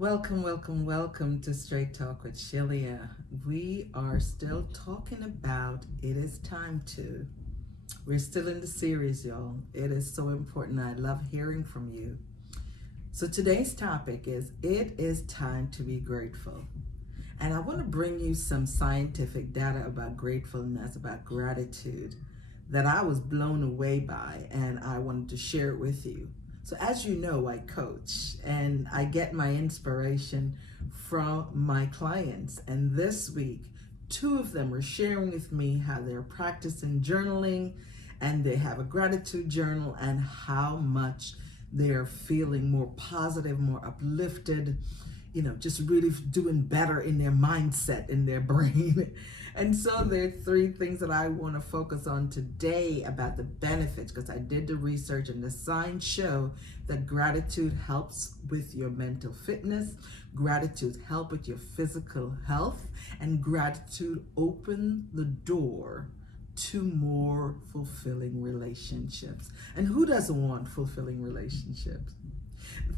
Welcome, welcome, welcome to Straight Talk with Shelia. We are still talking about It Is Time To. We're still in the series, y'all. It is so important. I love hearing from you. So today's topic is It Is Time to Be Grateful. And I want to bring you some scientific data about gratefulness, about gratitude, that I was blown away by, and I wanted to share it with you. So as you know, I coach and I get my inspiration from my clients. And this week, two of them were sharing with me how they're practicing journaling and they have a gratitude journal and how much they're feeling more positive, more uplifted, just really doing better in their mindset, in their brain. And so there are three things that I want to focus on today about the benefits, because I did the research and the signs show that gratitude helps with your mental fitness, gratitude helps with your physical health, and gratitude opens the door to more fulfilling relationships. And who doesn't want fulfilling relationships?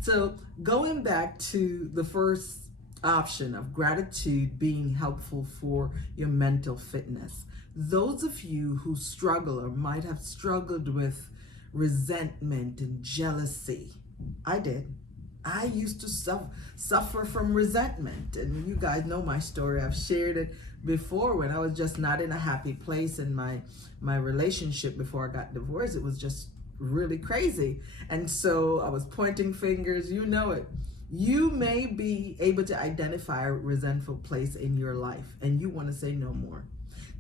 So going back to the first option of gratitude being helpful for your mental fitness, those of you who struggle or might have struggled with resentment and jealousy, I did. I used to suffer from resentment, and you guys know my story. I've shared it before. When I was just not in a happy place in my relationship before I got divorced, it was just really crazy. And so I was pointing fingers, you know it. You may be able to identify a resentful place in your life and you want to say no more.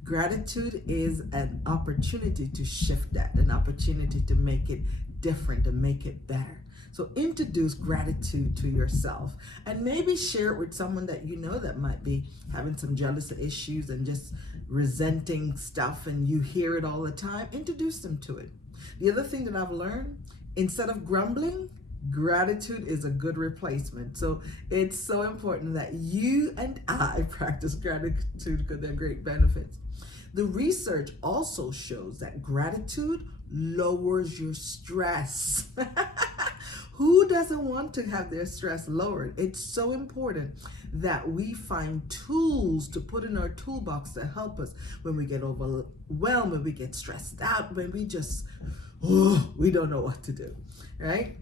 Gratitude is an opportunity to shift that, an opportunity to make it different, to make it better. So introduce gratitude to yourself and maybe share it with someone that you know that might be having some jealousy issues and just resenting stuff, and you hear it all the time. Introduce them to it. The other thing that I've learned, instead of grumbling, gratitude is a good replacement. So it's so important that you and I practice gratitude because there are great benefits. The research also shows that gratitude lowers your stress. Who doesn't want to have their stress lowered? It's so important that we find tools to put in our toolbox to help us when we get overwhelmed, when we get stressed out, when we just, we don't know what to do, right?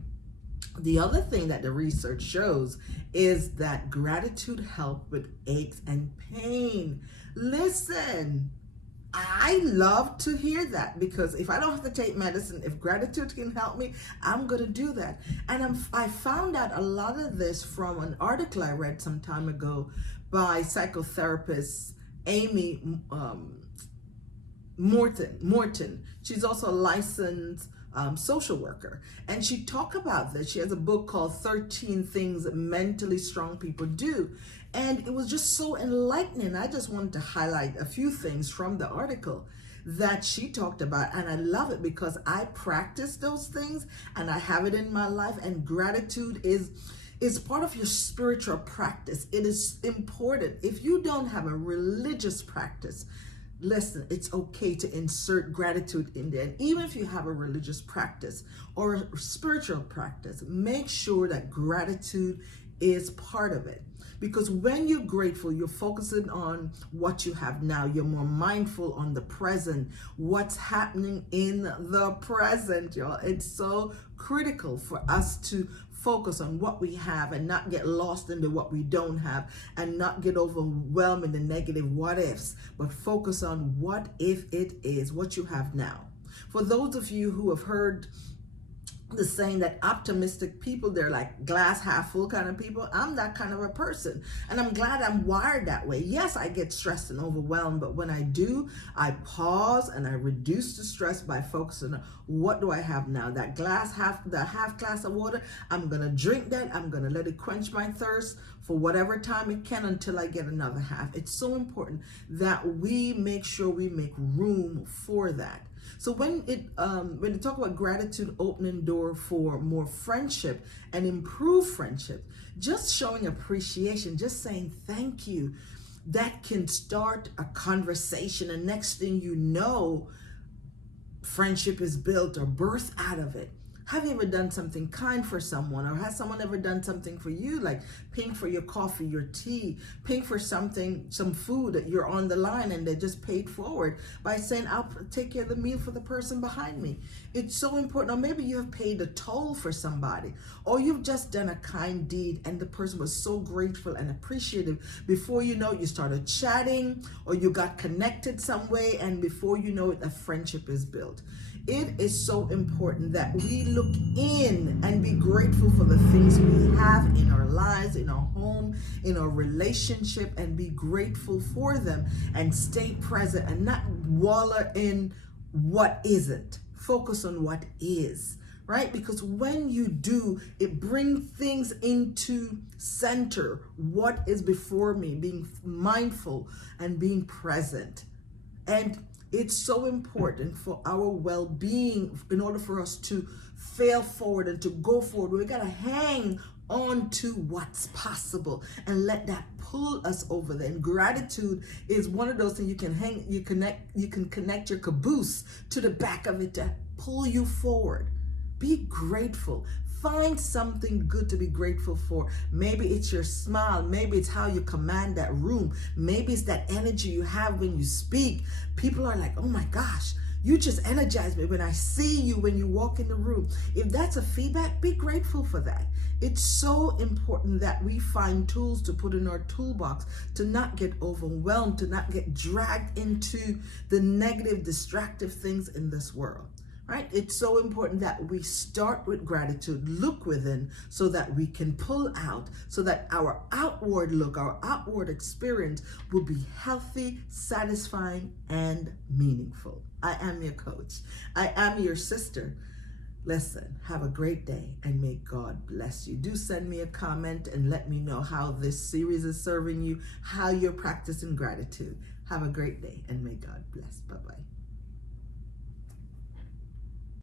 The other thing that the research shows is that gratitude helps with aches and pain. Listen, I love to hear that, because if I don't have to take medicine, if gratitude can help me, I'm going to do that. And I found out a lot of this from an article I read some time ago by psychotherapist Amy Morton. She's also a licensed social worker, and she talked about this. She has a book called 13 Things Mentally Strong People Do, and it was just so enlightening. I just wanted to highlight a few things from the article that she talked about, and I love it because I practice those things and I have it in my life. And gratitude is part of your spiritual practice. It is important. If you don't have a religious practice, listen, it's okay to insert gratitude in there. And even if you have a religious practice or a spiritual practice, make sure that gratitude is part of it. Because when you're grateful, you're focusing on what you have now. You're more mindful on the present, what's happening in the present, y'all. It's so critical for us to focus on what we have and not get lost into what we don't have, and not get overwhelmed in the negative what ifs, but focus on what if it is what you have now. For those of you who have heard the saying that optimistic people, they're like glass half full kind of people, I'm that kind of a person, and I'm glad I'm wired that way. Yes, I get stressed and overwhelmed, but when I do, I pause and I reduce the stress by focusing on what do I have now. That half glass of water, I'm gonna drink that. I'm gonna let it quench my thirst for whatever time it can until I get another half. It's so important that we make sure we make room for that. So when they talk about gratitude opening door for more friendship and improve friendship, just showing appreciation, just saying thank you, that can start a conversation. And next thing you know, friendship is built or birthed out of it. Have you ever done something kind for someone, or has someone ever done something for you, like paying for your coffee, your tea, paying for something, some food that you're on the line and they just paid forward by saying, I'll take care of the meal for the person behind me. It's so important. Or maybe you have paid a toll for somebody, or you've just done a kind deed and the person was so grateful and appreciative. Before you know it, you started chatting or you got connected some way, and before you know it, a friendship is built. It is so important that we look in and be grateful for the things we have in our lives, in our home, in our relationship, and be grateful for them and stay present and not wallow in what isn't. Focus on what is, right? Because when you do, it brings things into center. What is before me, being mindful and being present. And it's so important for our well-being, in order for us to fail forward and to go forward. We got to hang on to what's possible and let that pull us over there. And gratitude is one of those things you can connect your caboose to the back of it to pull you forward. Be grateful. Find something good to be grateful for. Maybe it's your smile. Maybe it's how you command that room. Maybe it's that energy you have when you speak. People are like, oh my gosh, you just energize me when I see you, when you walk in the room. If that's a feedback, be grateful for that. It's so important that we find tools to put in our toolbox to not get overwhelmed, to not get dragged into the negative, distractive things in this world. Right? It's so important that we start with gratitude, look within, so that we can pull out, so that our outward look, our outward experience will be healthy, satisfying, and meaningful. I am your coach. I am your sister. Listen, have a great day and may God bless you. Do send me a comment and let me know how this series is serving you, how you're practicing gratitude. Have a great day and may God bless. Bye-bye.